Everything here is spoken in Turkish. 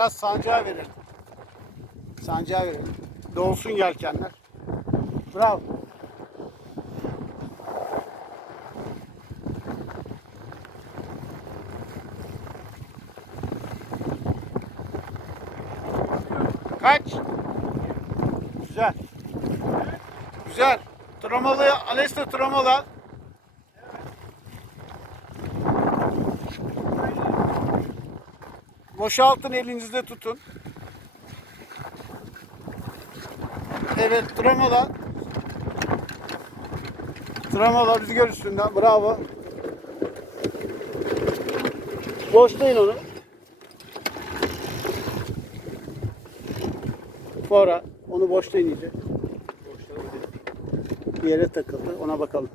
Biraz sancağa verin. Sancağa verin. Dolsun yelkenler. Bravo. Kaç? Güzel. Güzel. Tramalı, Alesta tramalı. Boşaltın elinizde tutun. Evet tramalı. Tramalı rüzgar üstünden. Bravo. Boşlayın onu. Fora. Onu boşlayın iyice. Bir yere takıldı. Ona bakalım.